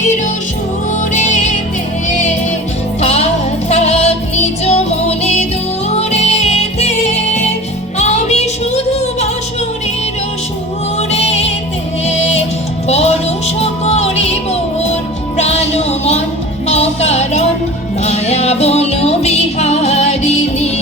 বনবিহারীর সুরেতে, থাক থাক নিজ মনে দূরেতে, আমি শুধু বাসরের সুরেতে পরশ করিব প্রাণ মন অকারণ মায়া বনবিহারিণী।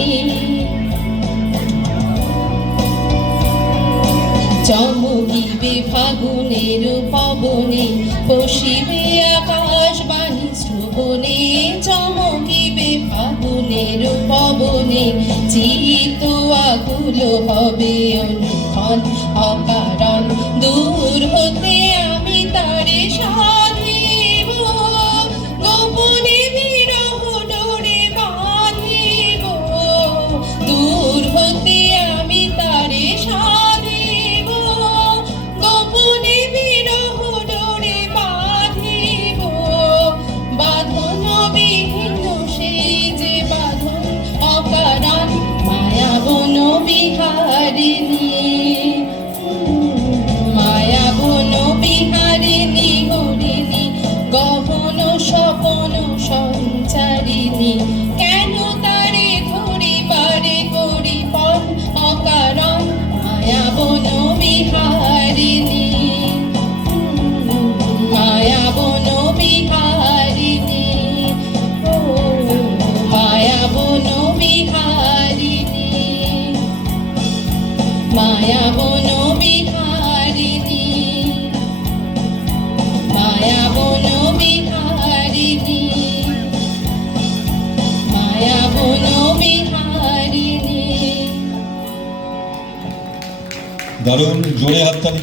চমকিবে ফাগুনের পবনে, পশিবে আকাশ বাণী শ্রবণে, চমকিবে ফাগুনের পবনে, চিত্ত আকুল হবে অনুক্ষণ অকারণ, দূর হতে আমি তারে সাধিব, গোপনে বিরহ ডোরে বাঁধিব, দূর হতে আমি তারে সাধিব, গোপনে বিরহ ডোরে বাঁধিব, বাঁধন বিহীন সেই যে বাঁধন অকারণ মায়া বনবিহারিণী। মায়া বনবিহারিণী হরিণী, গহন স্বপন সঞ্চারিণী, কেন তারে ধরিবারে করি পণ অকারণ মায়া বনবিহারিণী। মায়া বনবিহারিণী, ও মায়া বনবিহারিণী, মায়া বনবিহারিণী, মায়া বনবিহারিণী, মায়া বনবিহারিণী। দারুণ, জোরে হাততালি।